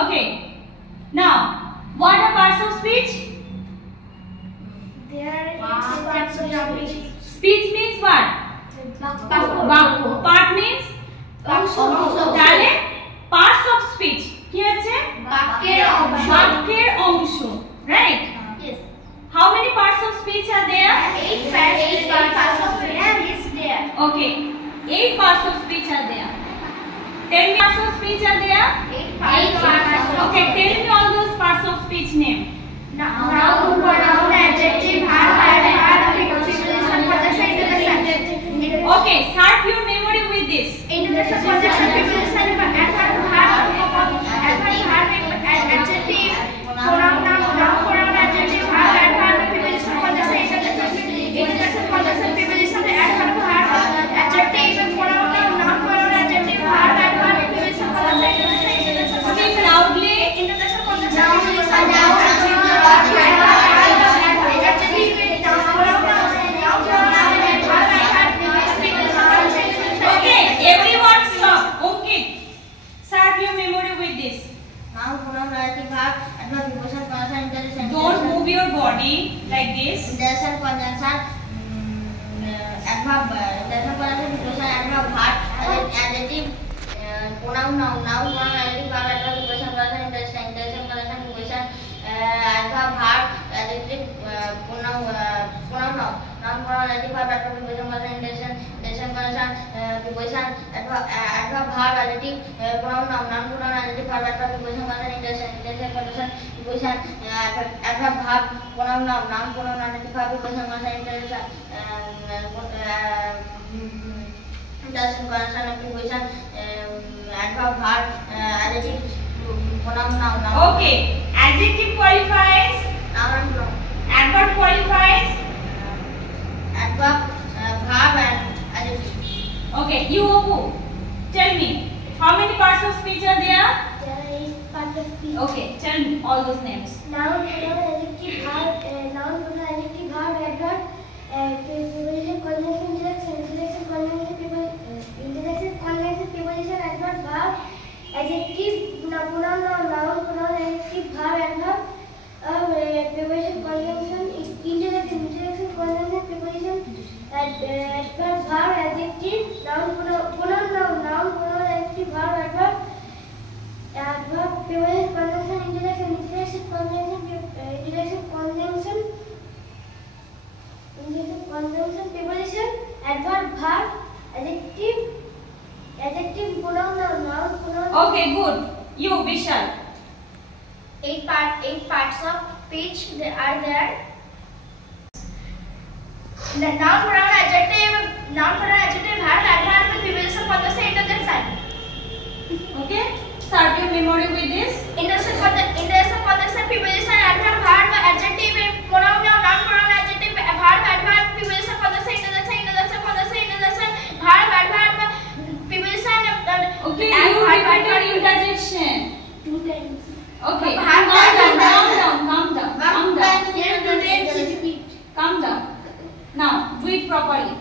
Okay. Now, what are parts of speech? There are parts of speech. Speech means what? Bakko. Part means? তাহলে parts of speech কি আছে? বাক্যের অংশ. Right? Yes. How many parts of speech are there? 8 parts of speech is there. Okay. 8 parts of speech are there. 10 parts of speech are there? 8 parts. Okay, tell me all those parts of speech name. Noun, pronoun, adjective, verb, preposition, possession, interjection. Okay, start your memory with this. Interjection, possession, preposition, adverb, adjective, pronoun, pronoun, adjective, verb, preposition, possession, interjection, possession, preposition, adverb, adjective, pronoun, pronoun, adjective, verb, preposition, possession, interjection. Speak loudly. Interjection, possession, Okay, everyone stop. Okay, start your memory with this. Noun, pronoun, adjective, verb, preposition, possession, interjection. Don't move your body like this. Interjection, conjunction, adverb, interjection, conjunction, preposition, adverb, verb, adjective, pronoun, pronoun, adjective, verb, preposition, possession, interjection, conjunction, preposition, adverb, verb, adjective, pronoun, pronoun, adjective, verb, preposition, possession, interjection, conjunction, preposition, adverb, verb, adjective, pronoun, pronoun, adjective, verb, preposition, possession, interjection, conjunction, preposition, adverb, verb, pronoun, pronoun, adjective, verb, preposition, possession, interjection, conjunction, preposition, adverb, verb, adjective, pronoun, Okay, adjective qualifies. noun and pronoun. Adverb qualifies. Adverb, verb and adjective. Okay, you Opu, tell me how many parts of speech are there? There is part of speech. Okay, tell me all those names. Noun, pronoun, adjective, verb, noun, pronoun, adjective, verb, adverb, preposition, conjunction, interjection, conjunction, preposition, adverb, verb, adjective, pronoun, noun, pronoun, adjective, verb, adverb, preposition, conjunction, interjection, conjunction, preposition, adverb, verb, adjective, noun, pronoun, noun, pronoun, adjective, verb, adverb, preposition, conjunction, interjection, preposition, adverb, verb, adjective, pronoun, noun, pronoun. Okay, good. You Vishal. 8 parts of speech are there. The noun, pronoun, adjective, verb, adverb, preposition, possession, interjection. Okay, start your memory with this. Interjection, possession, preposition, adverb, verb, adjective, pronoun, pronoun, adjective, verb, adverb, preposition, possession, interjection, possession, interjection, verb, adverb, preposition. Okay, you repeat your interjection. 2 times. Okay, Calm down. Now, do it properly.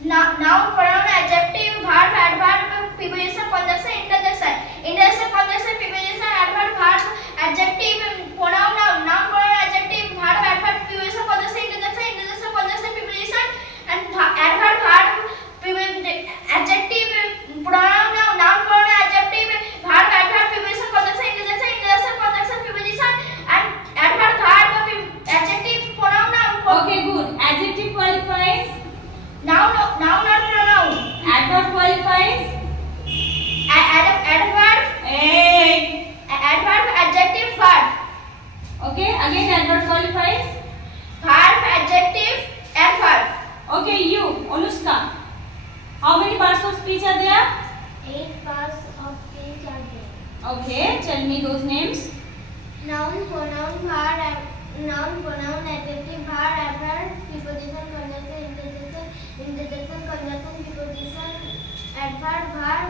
Noun, pronoun, adjective, verb, adverb, preposition, possession, interjection, possession, preposition, adverb, verb, adjective, pronoun, pronoun, adjective, verb, adverb, preposition, possession, interjection, possession, preposition, and adverb, verb, adjective, pronoun, pronoun, adjective, verb, adverb, preposition, possession, interjection, preposition, and adverb, verb, adjective, pronoun. Okay, good. Adjective qualifies. Noun or pronoun. Adverb qualifies. Adverb, adjective, verb. Okay, again adverb qualifies. Verb, adjective, and verb. Okay, you Anushka. How many parts of speech are there? 8 parts of speech are there. Okay, tell me those names. Noun, pronoun, verb, noun, pronoun, adjective, verb, adverb, preposition, conjunction, interjection, conjunction, preposition, adverb, verb,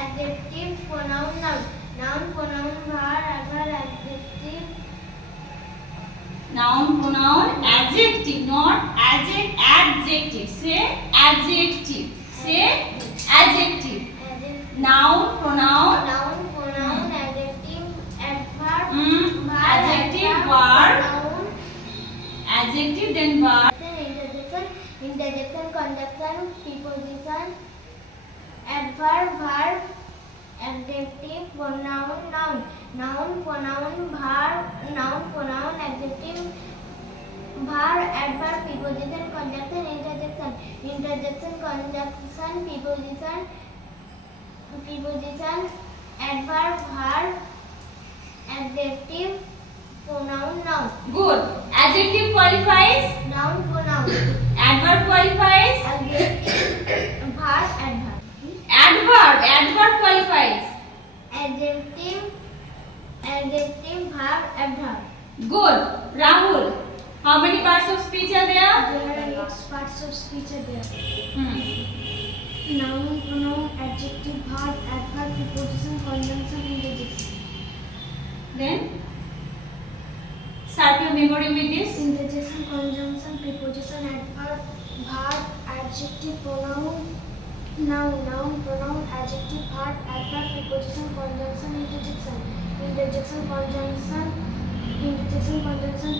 adjective, pronoun, noun, pronoun, verb, adverb, adjective. Noun, pronoun, adjective, not adjective. Say adjective. Say adjective. Noun, pronoun, Noun, pronoun, adjective, adjective, pronoun, noun. Noun, pronoun, verb, noun, pronoun, adjective, verb, adverb, preposition, conjunction, interjection. Interjection, conjunction, preposition, adverb, verb, adjective, pronoun, noun. Good. Adjective qualifies. Noun, pronoun. Adverb qualifies. Adjective, verb, adverb. Adverb qualifies. Adjective, verb, adverb. Good. Rahul, how many parts of speech are there? There are 6 parts of speech are there. Noun, pronoun, adjective, verb, adverb, preposition, conjunction, interjection. Then start your memory with this. Interjection, conjunction, preposition, adverb, verb, adjective, pronoun, noun, pronoun, adjective, verb, adverb, preposition, conjunction, interjection. Interjection, conjunction,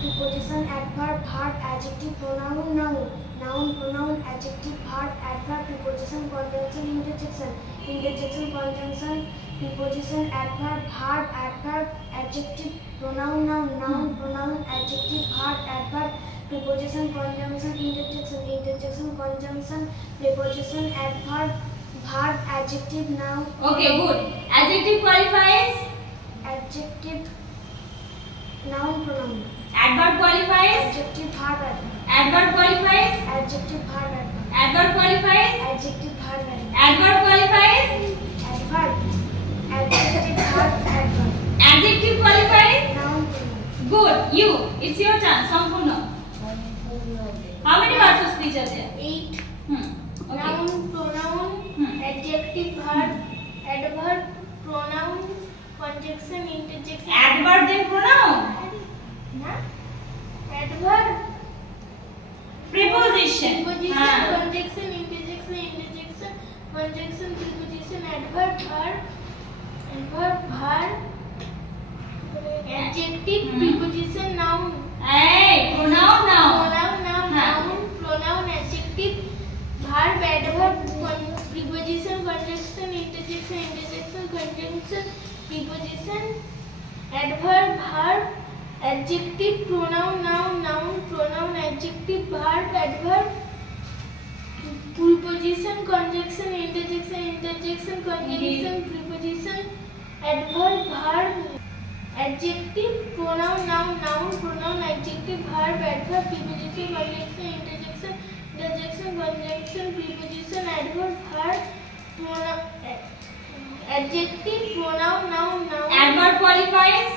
preposition, adverb, verb, adjective, pronoun, noun, pronoun, adjective, verb, adverb, preposition, conjunction, interjection. Interjection, conjunction, preposition, adverb, verb, adjective, pronoun, noun, pronoun, adjective, verb, adverb, preposition, conjunction, interjection. Interjection, conjunction, preposition, adverb, verb, adjective, noun. Okay, good. Adjective qualifies. Adjective, noun, pronoun. Adverb qualifies. Adjective, verb, adverb. Adverb qualifies. Adjective, verb, adverb. Adverb qualifies. Adjective, verb, adverb. Adverb qualifies. Adverb. Adjective, verb, adverb. Adjective qualifies. Noun, pronoun. Good. You. It's your turn. Sampurna. How many parts of speech are there? 8. Okay. Noun, pronoun, adjective, verb, adverb, pronoun, conjunction, interjection. Adverb then pronoun. Adverb. Preposition. Preposition, conjunction, interjection, conjunction, preposition, adverb, verb, adjective, preposition, noun. Hey, pronoun now. Noun, pronoun, adjective, verb, adverb, preposition, conjunction, interjection, conjunction, preposition, adverb, verb, adjective, pronoun, noun, pronoun, adjective, verb, adverb, preposition, conjunction, interjection, conjunction, preposition, adverb, verb, adjective, pronoun, noun, pronoun, adjective, verb, adverb, preposition, conjunction, interjection, conjunction, preposition, adverb, verb, pronoun, adjective, pronoun, noun. Adverb qualifies.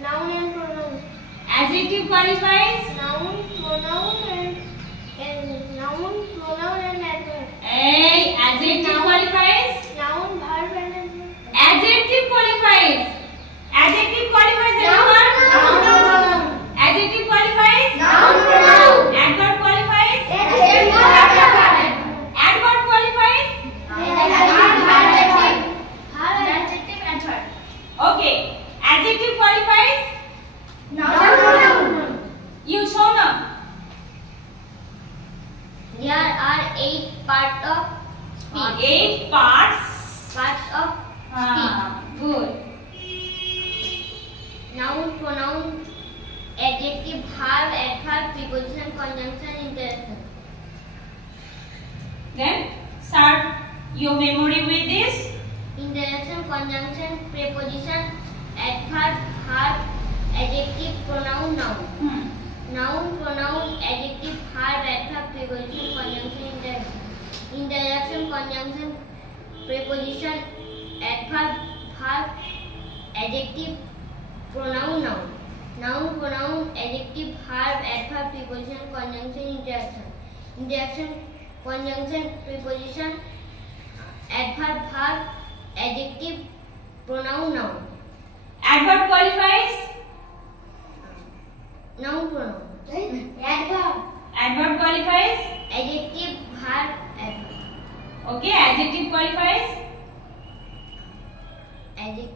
Noun and pronoun. Adjective qualifies. Noun, pronoun, and adverb. Hey, adjective qualifies. Noun, verb, and adverb. Adjective qualifies. Adjective qualifies. Everyone. Adjective qualifies. Adverb qualifies. Adverb qualifies. Okay. Adjective qualifies. You show now. There are 8 parts of speech. 8 parts. Parts of Good. noun, pronoun, adjective, verb, adverb, preposition, conjunction, interjection. Then start your memory with this. Interjection, conjunction, preposition, adverb, verb, adjective, pronoun, noun. Noun, pronoun, adjective, verb, adverb, preposition, conjunction, interjection. Interjection, conjunction, preposition, adverb, verb, adjective, pronoun, noun. Noun, pronoun, adjective, verb, adverb, preposition, conjunction, interjection. Interjection, conjunction, preposition, adverb, verb, adjective, pronoun, noun. Adverb qualifies. Noun, pronoun. Adverb. Adverb qualifies. Adjective, verb, adverb. Okay. Adjective qualifies. Adjective,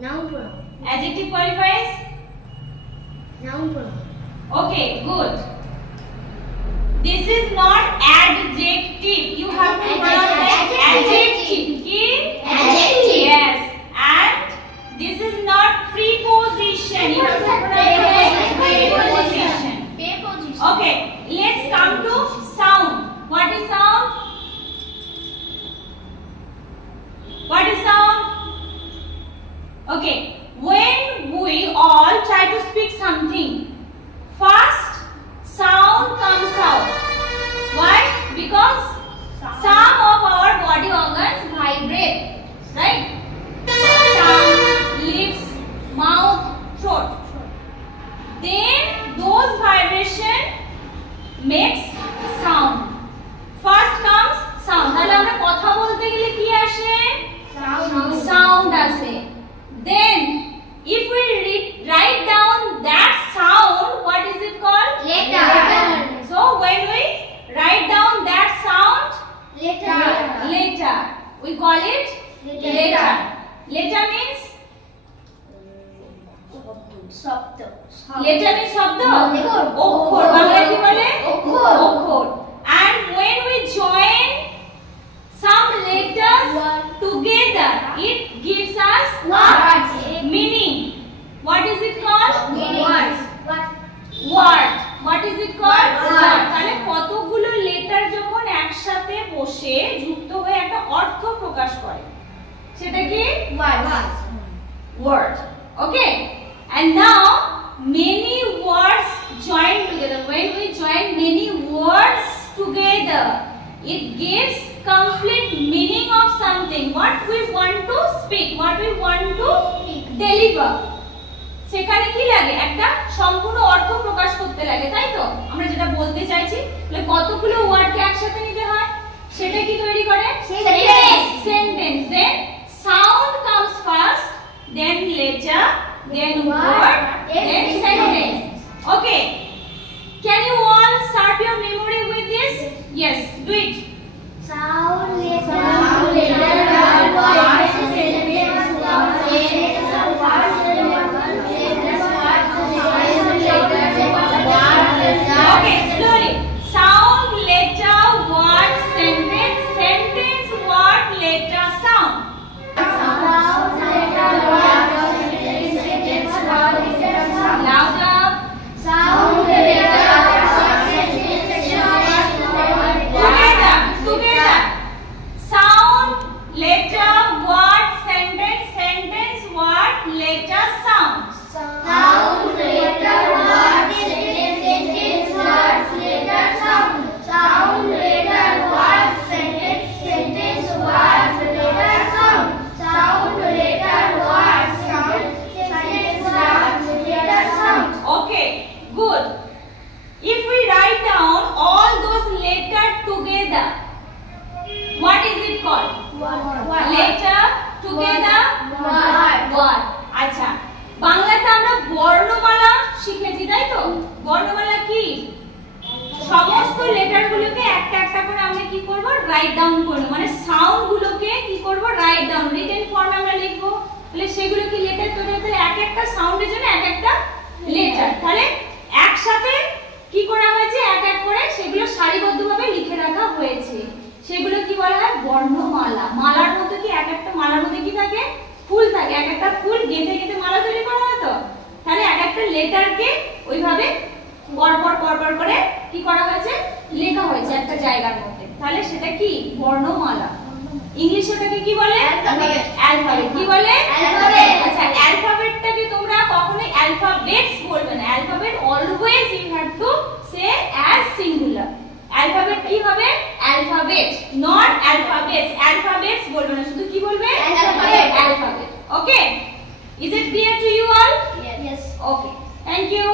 noun, pronoun. Adjective qualifies. Noun, pronoun. Okay. Good. This is not adjective. You have to pronounce like adjective. Adjective. Okay, when we all try to speak something, first sound comes out. Why? Because some of our body organs vibrate, right? Tongue, lips, mouth, throat. Then those vibration makes sound. First comes sound. তাহলে আমরা কথা বলতে গেলে কি আসে? Sound আসে. Then if we write down that sound, what is it called? Letter. So when we write down that sound, letter, we call it letter. Letter means শব্দ letter means শব্দ, অক্ষর, বাংলায় কি বলে? অক্ষর. And when we join some letters together, it gives us Words. meaning. What is it called? Words. Word. What is it called? Word. তাহলে কতগুলো letter যখন একসাথে বসে যুক্ত হয়ে একটা অর্থ প্রকাশ করে, সেটা কি? Word. Okay. And now many words join together. When we join many words together, it gives complete meaning of something. What we want to speak, what we want to deliver. সেখানে কি লাগে? একটা সম্পূর্ণ অর্থ প্রকাশ করতে লাগে, তাই তো? আমরা যেটা বলতে চাইছি, তাহলে কতগুলো ওয়ার্ডকে একসাথে নিতে হয়, সেটা কি তৈরি করে? Sentence. Then sound comes first, then letter, then word, then sentence. Okay. Can you all sharp your memory with this? Yes, do it. Sound, letter, Okay, slowly. Sound, letter, word, sentence, sentence, word, letter, sound. Louder. Together. Sound, letter, word, sentence, sentence, word, letter, sound. Okay, good. If we write down all those letters together, what is it called? Letter together, word. আচ্ছা, বাংলাতে আমরা বর্ণমালা শিখেছি, তাই তো? বর্ণমালা কি? সমস্ত লেটার গুলোকে একটা একটা করে আমরা কি করব? রাইট ডাউন করব। মানে সাউন্ড গুলোকে কি করব? রাইট ডাউন, রিটেন ফর্মে আমরা লিখব। তাহলে সেগুলো কি লেটার তৈরি হতে, এক একটা সাউন্ডের জন্য এক একটা লেটার। তাহলে একসাথে কি করা হয়েছে? এক এক করে সেগুলো সারিবদ্ধভাবে লিখে রাখা হয়েছে। সেগুলো কি বলা হয়? বর্ণমালা। মালার মতো কি এক একটা মালার মধ্যে কি থাকে? ফুল থাকে। এক একটা ফুল গেঁথে গেঁথে মালা তৈরি করা হয় তো। তাহলে এক একটা লেটারকে ওইভাবে পরপর করে কি করা হয়েছে? লেখা হয়েছে একটা জায়গার মধ্যে। তাহলে সেটা কি? বর্ণমালা। ইংলিশে ওটাকে কি বলে? অ্যালফাবেট। কি বলে? অ্যালফাবেট। আচ্ছা, অ্যালফাবেটটাকে তোমরা কখনোই অ্যালফাবেটস বলবে না। Alphabet always you have to say as singular. Alphabet কি হবে? Alphabet, not alphabets. অ্যালফাবেটস বলবে না, শুধু কি বলবে? Alphabet. Alphabet. Okay, is it clear to you all? Yes. Okay, thank you.